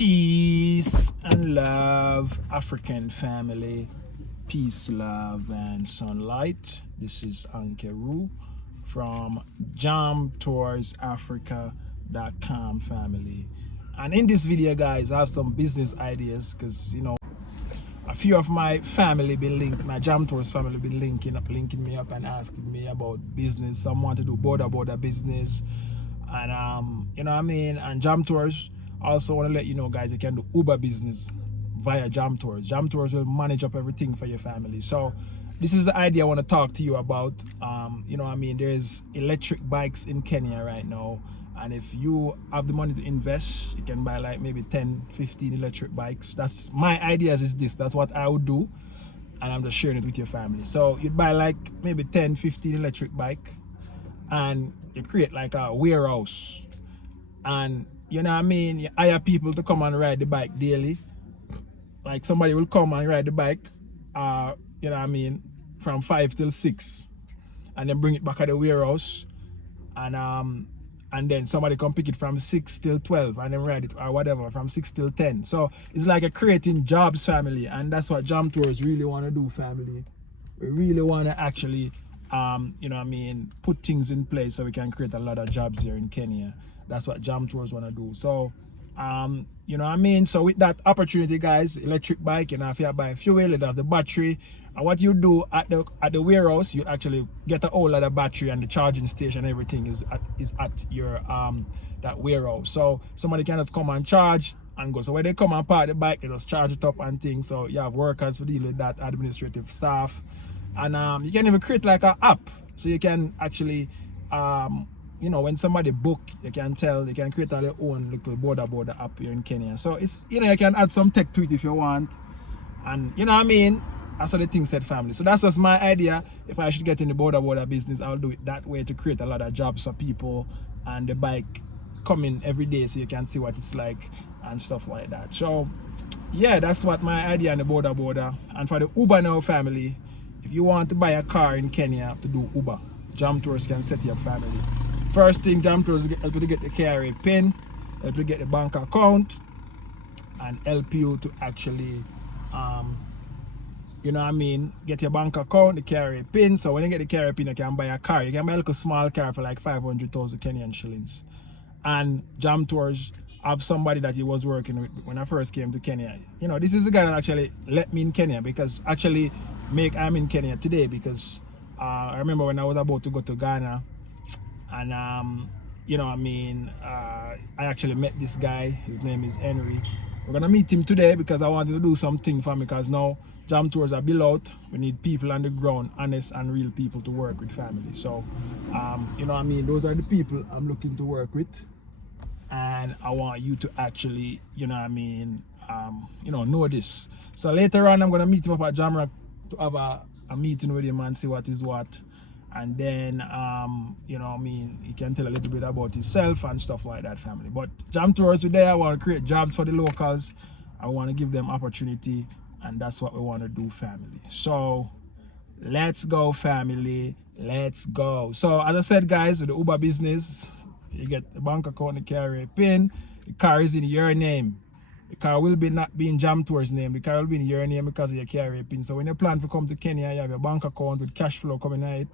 Peace and love, African family. Peace, love, and sunlight. This is Ankeru from jamtoursafrica.com family. And in this video, guys, I have some business ideas because, you know, a few of my family been linked, my Jam Tours family been linking me up and asking me about business. Some want to do border business. And you know what I mean? And Jam Tours also want to let you know, guys, you can do Uber business via Jam Tours. Jam Tours will manage up everything for your family. So this is the idea I want to talk to you about. You know what I mean? There's electric bikes in Kenya right now. And if you have the money to invest, you can buy like maybe 10, 15 electric bikes. That's my ideas is this. That's what I would do. And I'm just sharing it with your family. So you'd buy like maybe 10, 15 electric bike and you create like a warehouse. And you know what I mean? You hire people to come and ride the bike daily. Like somebody will come and ride the bike, you know what I mean, from 5 till 6. And then bring it back at the warehouse. And then somebody come pick it from 6 till 12 and then ride it or whatever from 6 till 10. So it's like a creating jobs family, and that's what Jam Tours really want to do, family. We really want to actually you know what I mean, put things in place so we can create a lot of jobs here in Kenya. That's what Jam Tours want to do. So you know what I mean, so with that opportunity, guys, electric bike, you know, if you buy fuel, it has the battery. And what you do at the warehouse, you actually get a hold of the battery, and the charging station, everything is at your that warehouse. So somebody can just come and charge and go. So when they come and park the bike, they just charge it up and things. So you have workers to deal with that, administrative staff. And you can even create like an app, so you can actually you know, when somebody book, you can tell, you can create their own little border app here in Kenya. So it's, you know, you can add some tech to it if you want. And you know what I mean? That's how the thing said, family. So that's just my idea. If I should get in the border business, I'll do it that way to create a lot of jobs for people, and the bike coming every day so you can see what it's like and stuff like that. So yeah, that's what my idea on the border. And for the Uber now, family, if you want to buy a car in Kenya, you have to do Uber. Jam Tours can set you up, family. First thing, Jam Tours help you to get the KRA pin, help you to get the bank account, and help you to actually you know what I mean, get your bank account, the KRA pin. So when you get the KRA pin, you can buy a car. You can buy like a small car for like 500,000 Kenyan shillings. And Jam Tours have somebody that he was working with when I first came to Kenya. You know, this is the guy that actually let me in Kenya, because actually I'm in Kenya today because I remember when I was about to go to Ghana, and you know what I mean, I actually met this guy. His name is Henry. We're gonna meet him today because I wanted to do something for me, because now Jam Tours are built out. We need people on the ground, honest and real people to work with, family. So you know what I mean, those are the people I'm looking to work with, and I want you to actually, you know what I mean, you know this. So later on, I'm gonna meet him up at Jamrock to have a meeting with him and see what is what. And then you know what I mean, he can tell a little bit about himself and stuff like that, family. But Jam Tours today, I want to create jobs for the locals. I want to give them opportunity, and that's what we want to do, family. So let's go, family, let's go. So as I said, guys, with the Uber business, you get the bank account, the carrier pin. The car is in your name. The car will not be in Jam Tours' name. The car will be in your name because of your carrier pin. So when you plan to come to Kenya, you have your bank account with cash flow coming out.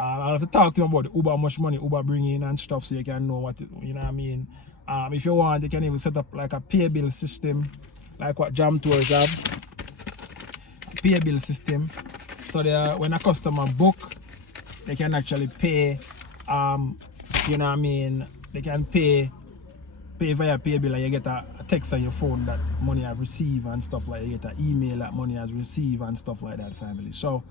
I'll have to talk to you about the Uber, how much money Uber bring in and stuff, so you can know what you know what I mean. If you want, you can even set up like a pay bill system, like what Jam Tours have. A pay bill system, so when a customer book, they can actually pay. You know what I mean, they can pay via pay bill, and you get a text on your phone that money I've received and stuff like that. You get an email that money has received and stuff like that, family. So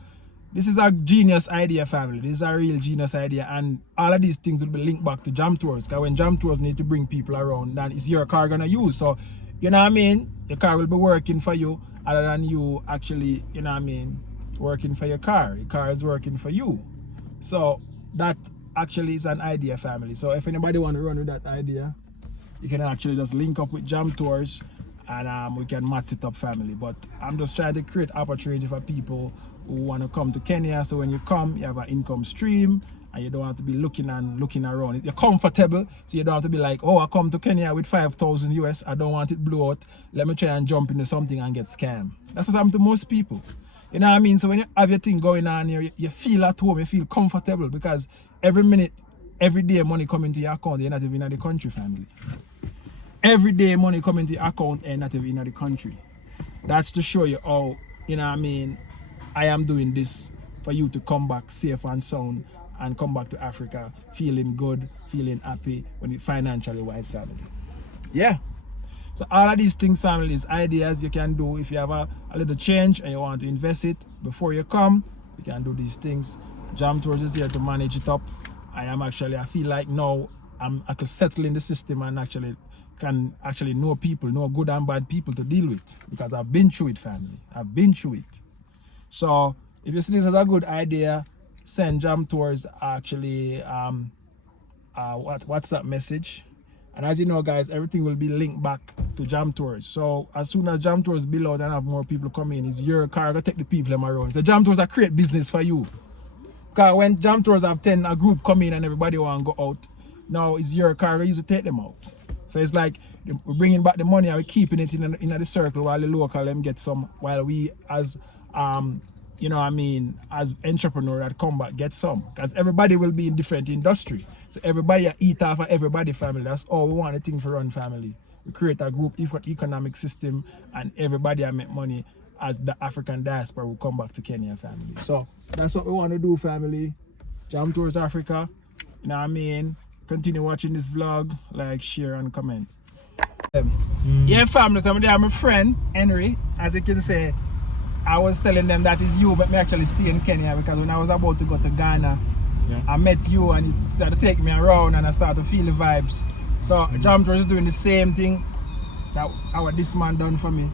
this is a genius idea, family. This is a real genius idea, and all of these things will be linked back to Jam Tours, because when Jam Tours need to bring people around, then it's your car gonna use. So you know what I mean, your car will be working for you other than you actually, you know what I mean, working for your car. Your car is working for you. So that actually is an idea, family. So if anybody want to run with that idea, you can actually just link up with Jam Tours, and we can match it up, family. But I'm just trying to create opportunity for people who want to come to Kenya. So when you come, you have an income stream, and you don't have to be looking around. You're comfortable, so you don't have to be like, oh, I come to Kenya with 5,000 US, I don't want it blow out, let me try and jump into something and get scammed. That's what happens to most people. You know what I mean? So when you have your thing going on here, you feel at home, you feel comfortable, because every minute, every day money coming to your account, you're not even in the country, family. Every day money coming to your account and not even in the country. That's to show you how, you know what I mean, I am doing this for you to come back safe and sound and come back to Africa feeling good, feeling happy when you financially wise, family. Yeah. So all of these things, family, is ideas you can do. If you have a little change and you want to invest it before you come, you can do these things. Jam Tours is here to manage it up. I feel like now I can settle in the system and can know people, know good and bad people to deal with, because I've been through it, family. I've been through it. So if you see this as a good idea, send Jam Tours WhatsApp message. And as you know, guys, everything will be linked back to Jam Tours. So as soon as Jam Tours build out and have more people come in, it's your car to take the people them around. So Jam Tours are create business for you. Because when Jam Tours have 10, a group come in and everybody want to go out, now it's your car to take them out. So it's like we're bringing back the money and we're keeping it in the circle while the local them get some, while we as you know what I mean, as entrepreneur that come back get some. Because everybody will be in different industry. So everybody eat off of everybody, family. That's all we want a thing for run, family. We create a group economic system and everybody make money as the African diaspora will come back to Kenya, family. So that's what we want to do, family. Jam Tours Africa. You know what I mean? Continue watching this vlog, like, share and comment. Yeah, family, so I'm my friend Henry. As you can say, I was telling them that is you, but me actually stay in Kenya, because when I was about to go to Ghana, I met you and it started to take me around and I started to feel the vibes. So Jam Tours is doing the same thing that what this man done for me.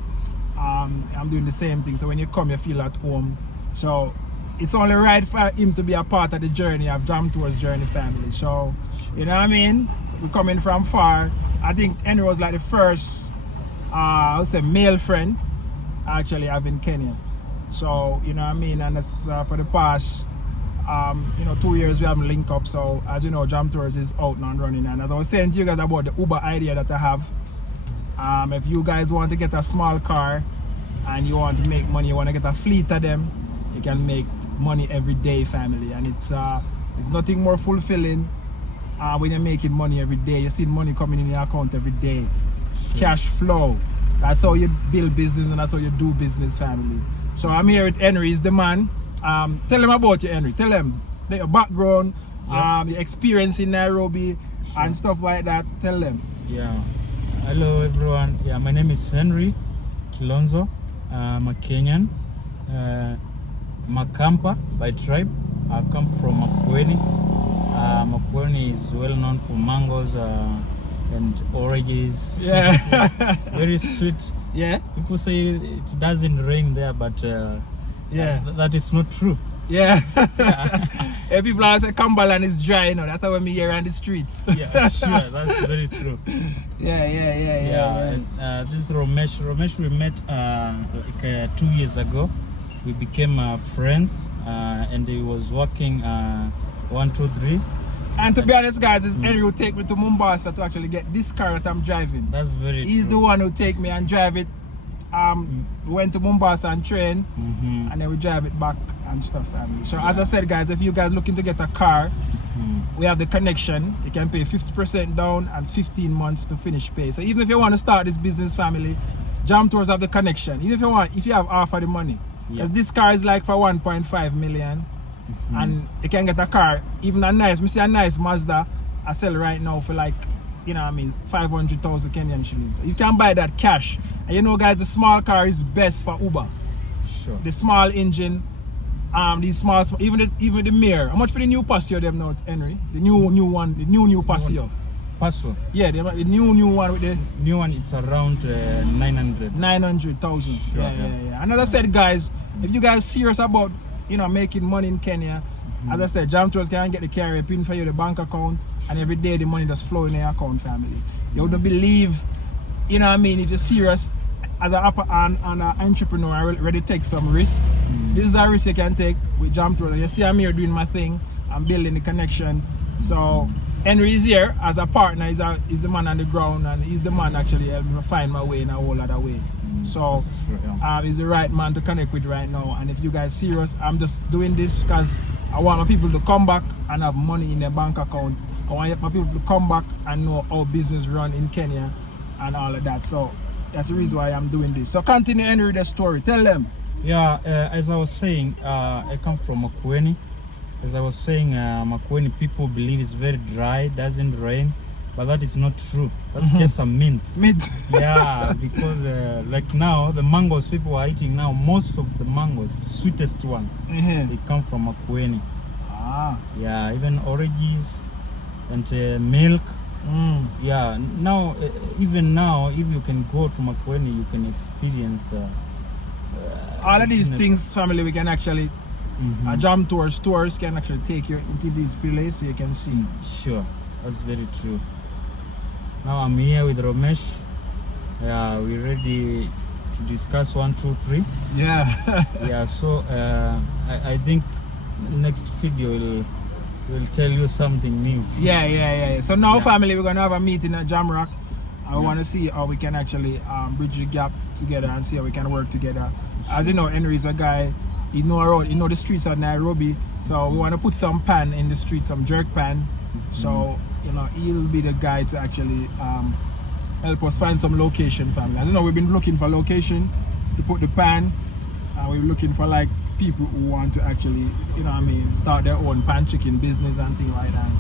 I'm doing the same thing. So when you come, you feel at home. So it's only right for him to be a part of the journey of Jam Tours journey, family. So you know what I mean? We're coming from far. I think Henry was like the first, I would say, male friend I actually have in Kenya. So you know what I mean? And that's for the past 2 years we haven't linked up. So as you know, Jam Tours is out now and running. And as I was saying to you guys about the Uber idea that I have, if you guys want to get a small car and you want to make money, you want to get a fleet of them, you can make money every day, family. And it's nothing more fulfilling when you're making money every day. You see money coming in your account every day. Sure. Cash flow. That's how you build business and that's how you do business, family. So I'm here with Henry, he's the man. Tell them about you, Henry. Tell them your background, your experience in Nairobi, and stuff like that. Tell them. Yeah. Hello, everyone. Yeah, my name is Henry Kilonzo. I'm a Kenyan. Makampa by tribe. I come from Makueni. Makueni is well known for mangoes and oranges. Yeah. Very sweet. Yeah. People say it doesn't rain there, but that is not true. Yeah. Yeah, people always say Cumberland is dry, you know. That's how we hear on the streets. Yeah, sure. That's very true. Yeah. This is Romesh. Romesh, we met like 2 years ago. We became friends, and he was working 123. And to be honest, guys, it's Henry who take me to Mombasa to actually get this car that I'm driving. That's very He's true. the one who take me and drive it. We went to Mombasa and train, and then we drive it back and stuff, family. So as I said, guys, if you guys looking to get a car, we have the connection. You can pay 50% down and 15 months to finish pay. So even if you want to start this business, family, Jam Tours have the connection. Even if you have half of the money, because this car is like for 1.5 million. And you can get a car, even a nice Mazda I sell right now for like, you know what I mean, 500,000 Kenyan shillings. You can buy that cash. And you know, guys, the small car is best for Uber. Sure. The small engine, these small, even the mirror. How much for the new Paseo them now, Henry? The new one, the new Paseo. Paseo? Yeah, the new one with the new one. It's around 900. 900,000. Sure, Yeah. And as I said, guys, if you guys serious about making money in Kenya, as I said, Jam Tours can get the carrier pin for you, the bank account, and every day the money just flow in your account, family. You wouldn't believe, you know what I mean, if you're serious as an entrepreneur, ready to take some risk. This is a risk you can take with Jam Tours. You see I'm here doing my thing. and building the connection. So Henry is here as a partner. He's the man on the ground, and he's the man actually helping me find my way in a whole other way. So he's the right man to connect with right now. And if you guys serious, I'm just doing this because I want my people to come back and have money in their bank account. I want my people to come back and know how business run in Kenya and all of that. So that's the reason why I'm doing this. So continue, Henry, the story. Tell them. Yeah, as I was saying, I come from Makueni. As I was saying, Makueni people believe it's very dry, doesn't rain, but that is not true. That's just a myth. Myth. Yeah, because like now, the mangoes people are eating now, most of the mangoes, sweetest ones, they come from Makueni. Ah. Yeah, even oranges and milk. Yeah, now, even now, if you can go to Makueni, you can experience all of these things, family, we can actually jam tours can actually take you into these places so you can see. Sure, that's very true. Now I'm here with Romesh. Yeah, we're ready to discuss 1, 2, 3. Yeah. Yeah, so I think next video will tell you something new. Yeah. So now, family, we're gonna have a meeting at Jamrock. I want to see how we can actually bridge the gap together and see how we can work together. As you know, Henry's a guy, he know the streets of Nairobi, so we want to put some pan in the street, some jerk pan. So, you know, he'll be the guy to actually help us find some location, family. I don't know, we've been looking for location to put the pan, and we're looking for like people who want to actually, you know what I mean, start their own pan chicken business and things like that.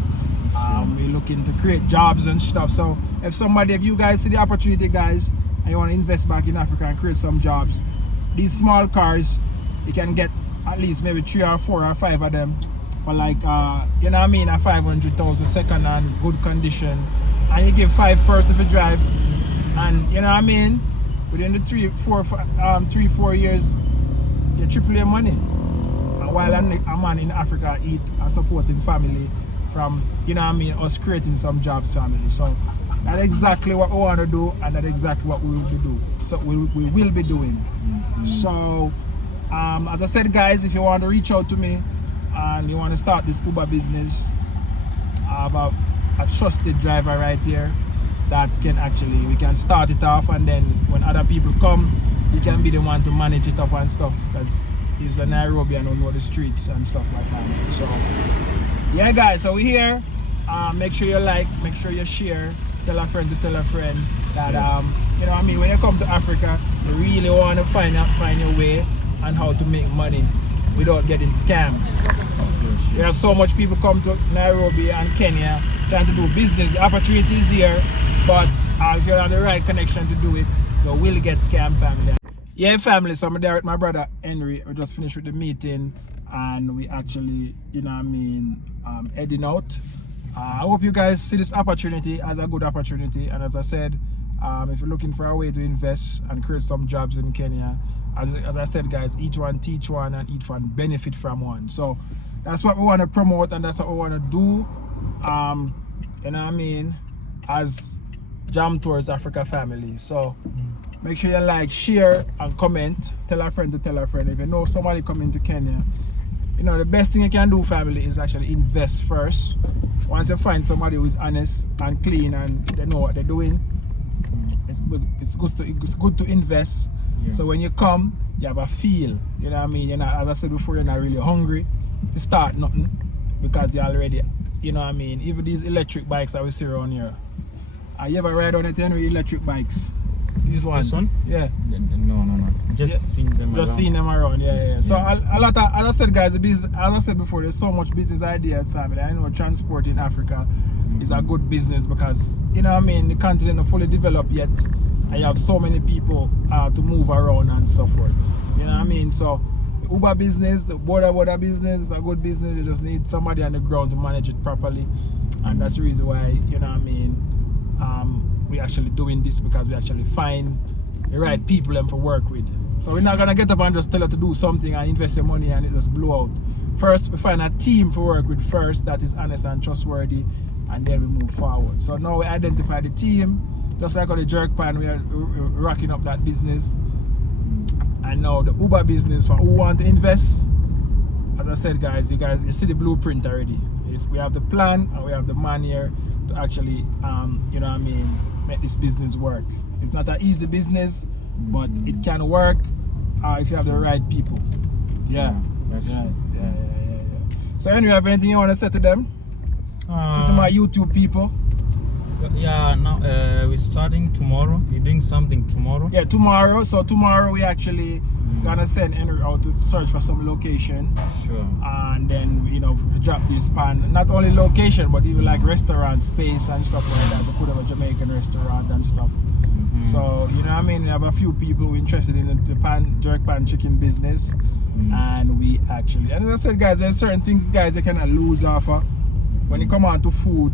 We're looking to create jobs and stuff. So if you guys see the opportunity, guys, and you want to invest back in Africa and create some jobs, these small cars, you can get at least maybe 3 or 4 or 5 of them for like you know what I mean, a 500,000 second hand, good condition, and you give 5 person to drive, and you know what I mean, within the 3-4 years you triple your money. And while a man in Africa eat and supporting family from, you know what I mean, us creating some jobs, family. So that's exactly what we want to do, and that's exactly what we will be doing. So we will be doing. So as I said, guys, if you want to reach out to me and you want to start this Uber business, I have a trusted driver right here that can actually, we can start it off, and then when other people come, he can be the one to manage it up and stuff, because he's the Nairobi and don't know the streets and stuff like that. So yeah, guys, so we're here. Make sure you like, make sure you share, tell a friend to tell a friend that you know what I mean, when you come to Africa, you really want to find your way and how to make money without getting scammed. We have so much people come to Nairobi and Kenya trying to do business. The opportunity is here, but if you're on the right connection to do it, you will get scammed, family. Yeah, family, so I'm there with my brother Henry. We just finished with the meeting, and we actually, you know what I mean, heading out. I hope you guys see this opportunity as a good opportunity, and as I said, if you're looking for a way to invest and create some jobs in Kenya, as I said, guys, each one teach one and each one benefit from one. So that's what we want to promote, and that's what we want to do, you know what I mean, as Jam Tours Africa family. So make sure you like, share and comment, tell a friend to tell a friend. If you know somebody coming to Kenya, you know, the best thing you can do, family, is actually invest first. Once you find somebody who is honest and clean and they know what they're doing, it's good to invest. So when you come, you have a feel, you know what I mean, you're not, as I said before, you're not really hungry to start nothing, because you're already, you know what I mean. Even these electric bikes that we see around here, you ever ride on it, Henry, electric bikes? This one? Yeah. No. Just seeing them around. Just seeing them around, yeah. So a lot of, as I said, guys, as I said before, there's so much business ideas, family. I know transport in Africa is a good business because, you know what I mean, the continent is not fully developed yet, and you have so many people to move around and so forth. You know what I mean? So the Uber business, the border business is a good business. You just need somebody on the ground to manage it properly, and that's the reason why, you know what I mean, we're actually doing this, because we actually find the right people and to work with. So we're not gonna get up and just tell her to do something and invest your money and it just blow out. First, we find a team to work with first that is honest and trustworthy, and then we move forward. So now we identify the team, just like on the jerk pan, we're rocking up that business. And now the Uber business, for who want to invest, as I I said, guys, you see the blueprint already. We have the plan and we have the man here to actually, you know what I mean, make this business work. It's not an easy business, but it can work if you have the right people. Yeah, that's right. true. Yeah. So anyway, have anything you want to say to them? Say to my YouTube people? Yeah, now we're starting tomorrow. You're doing something tomorrow? Yeah, tomorrow. So tomorrow we actually gonna send Henry out to search for some location. Sure. And then, you know, drop this pan. Not only location, but even like restaurant space and stuff like that. We could have a Jamaican restaurant and stuff. So, you know what I mean? We have a few people who are interested in the jerk pan chicken business. And we actually, and as I said, guys, there's certain things, guys, they cannot lose off of. When you come on to food,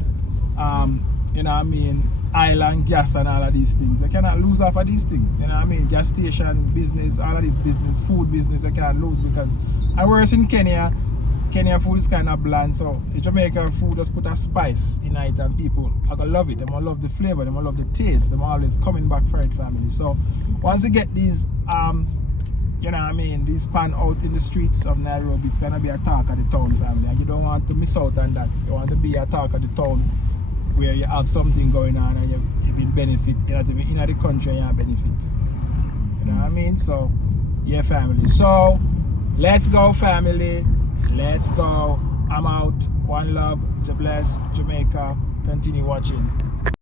you know what I mean, island gas and all of these things, they cannot lose off of these things. You know what I mean? Gas station business, all of this business, food business, they cannot lose because I work in Kenya. Kenya food is kind of bland, so the Jamaican food just put a spice in it and people are gonna love it. They gonna love the flavor, they gonna love the taste, they're always coming back for it, family. So once you get these you know what I mean, this pan out in the streets of Nairobi, it's gonna be a talk of the town, family, and you don't want to miss out on that. You want to be a talk of the town where you have something going on and you've been benefit, you know, in the country and you have benefit. You know what I mean? So yeah, family. So let's go, family. Let's go. I'm out. One love. God bless Jamaica. Continue watching.